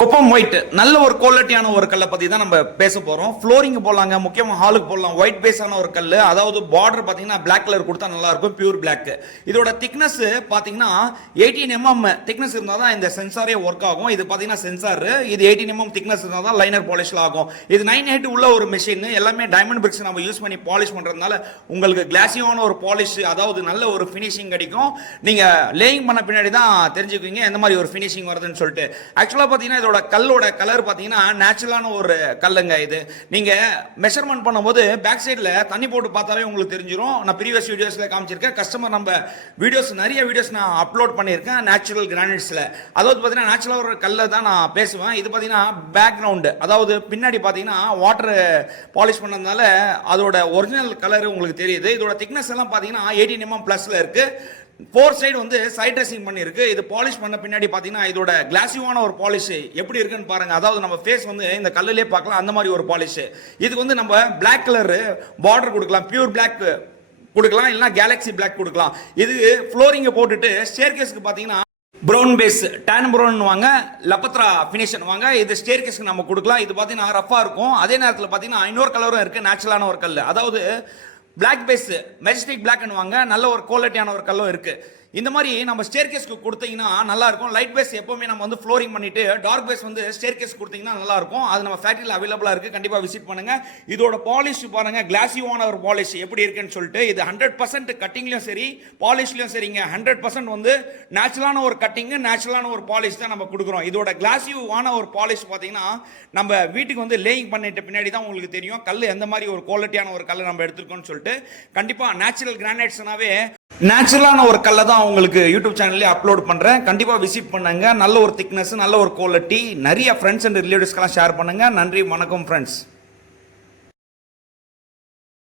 குப்பம் white நல்ல ஒரு குவாலிட்டியான ஒரு கல்லை பத்தி தான் நம்ம பேச போறோம். ஃப்ளோரிங் போடலாங்க, முக்கியமா ஹாலுக்கு போடலாம். ஒயிட் பேஸான ஒரு கல், அதாவது பார்டர் பாத்தீங்கன்னா பிளாக் கலர் கொடுத்தா நல்லா இருக்கும், பியூர் பிளாக். இதோட திக்னஸ் பாத்தீங்கன்னா 18 mm திக்னஸ் இருந்தா தான் இந்த சென்சாரே ஒர்க் ஆகும். இது பாத்தீங்கன்னா சென்சார், இது 18 mm திக்னஸ் இருந்தா தான் லைனர் பாலிஷ்ல ஆகும். இது 980 உள்ள ஒரு மெஷின், எல்லாமே டைமண்ட் பிரிக்ஸ் நம்ம யூஸ் பண்ணி பாலிஷ் பண்றதுனால உங்களுக்கு கிளாசியான ஒரு பாலிஷ், அதாவது நல்ல ஒரு ஃபினிஷிங் கிடைக்கும். நீங்க லேயிங் பண்ண பின்னாடி தான் தெரிஞ்சுக்குவீங்க எந்த மாதிரி ஒரு ஃபினிஷிங் வருதுன்னு சொல்லிட்டு. ஆக்சுவலா பாத்தீங்கன்னா இதோட கல்லோட கலர் பாத்தீங்கன்னா நேச்சுரலான ஒரு கல்லுங்க. இது நீங்க மெஷர்மெண்ட் பண்ணும்போது பேக் சைடுல தண்ணி போட்டு பார்த்தாவே உங்களுக்கு தெரிஞ்சிரும். நான் ப்ரீவியஸ் வீடியோஸ்ல காமிச்சிருக்கேன். கஸ்டமர் நம்ம நிறைய வீடியோஸ் நான் அப்லோட் பண்ணியிருக்கேன் நேச்சுரல் கிரானைட்ஸ்ல. அதாவது பாத்தீங்கன்னா நேச்சுரல் ஒரு கல்லை தான் நான் பேசுவேன். இது பாத்தீங்கன்னா பேக்ரவுண்ட், அதாவது பின்னாடி பாத்தீங்கன்னா வாட்டர் பாலிஷ் பண்ணதுனால அதோட ஒரிஜினல் கலர் உங்களுக்கு தெரியுது. இதோட திக்னஸ் எல்லாம் பாத்தீங்கன்னா 18 mm பிளஸ்ல இருக்கு. 4 சைடு வந்து சைட் ட்ரெஸ்ஸிங் பண்ணிருக்கு. இது பாலிஷ் பண்ண பின்னாடி பாத்தீங்கன்னா இதோட கிளாசிவான ஒரு பாலிஷ் எப்படி இருக்குன்னு பாருங்க. அதாவது நம்ம ஃபேஸ் வந்து இந்த கல்லுலயே பார்க்கலாம், அந்த மாதிரி ஒரு பாலிஷ். இதுக்கு வந்து நம்ம பிளாக் கலர் பார்டர் கொடுக்கலாம், பியூர் பிளாக் கொடுக்கலாம், இல்லைன்னா கேலக்ஸி பிளாக் கொடுக்கலாம். இது ஃப்ளோரிங் போட்டுட்டு ஸ்டேர்கேஸ்க்கு பாத்தீங்கன்னா ப்ரௌன் பேஸ், டேன் ப்ரௌன் வாங்க, லப்பத்ரா ஃபினிஷன் வாங்க. இது ஸ்டேர்கேஸ்க்கு நம்ம கொடுக்கலாம். இது பாத்தீங்கன்னா ரஃபா இருக்கும். அதே நேரத்தில் பாத்தீங்கன்னா இன்னொரு கலரும் இருக்கு, நேச்சுரலான ஒரு கல். அதாவது பிளாக் பேஸ், மெஜஸ்டிக் பிளாக் வாங்க, நல்ல ஒரு குவாலிட்டியான ஒரு கல்லும் இருக்கு. இந்த மாதிரி நம்ம ஸ்டேர்கேஸ்க்கு கொடுத்தீங்கன்னா நல்லா இருக்கும். லைட் பேஸ் எப்பவுமே நம்ம வந்து ஃப்ளோரிங் பண்ணிட்டு டார்க் பேஸ் வந்து ஸ்டேர்கேஸ் கொடுத்தீங்கன்னா நல்லா இருக்கும். அது நம்ம ஃபேக்டரியில் அவைலபிளா இருக்கு, கண்டிப்பா விசிட் பண்ணுங்க. இதோட பாலிஷ் பாருங்க, கிளாசிவான ஒரு பாலிஷ் எப்படி இருக்குன்னு சொல்லிட்டு. இது 100% கட்டிங்லயும் சரி பாலிஷ்லயும் சரிங்க. 100% வந்து நேச்சுரலான ஒரு கட்டிங், நேச்சுரலான ஒரு பாலிஷ் தான் நம்ம கொடுக்குறோம். இதோட கிளாசிவான ஒரு பாலிஷ் பாத்தீங்கன்னா நம்ம வீட்டுக்கு வந்து லேயிங் பண்ணிட்டு பின்னாடி தான் உங்களுக்கு தெரியும் கல் எந்த மாதிரி ஒரு குவாலிட்டியான ஒரு கல்லை நம்ம எடுத்துருக்கோம்னு சொல்லிட்டு. கண்டிப்பா நேச்சுரல் கிரானைட்ஸ்னாவே நேச்சுரலான ஒரு கல்லை தான் உங்களுக்கு யூடியூப் சேனல்ல அப்லோட் பண்றேன். கண்டிப்பா விசிட் பண்ணுங்க. நல்ல ஒரு திக்னஸ், நல்ல ஒரு குவாலிட்டி. நிறைய ஃப்ரெண்ட்ஸ் அண்ட் ரிலேட்டிவ்ஸ்க்கெல்லாம் ஷேர் பண்ணுங்க. நன்றி, வணக்கம் ஃப்ரெண்ட்ஸ்.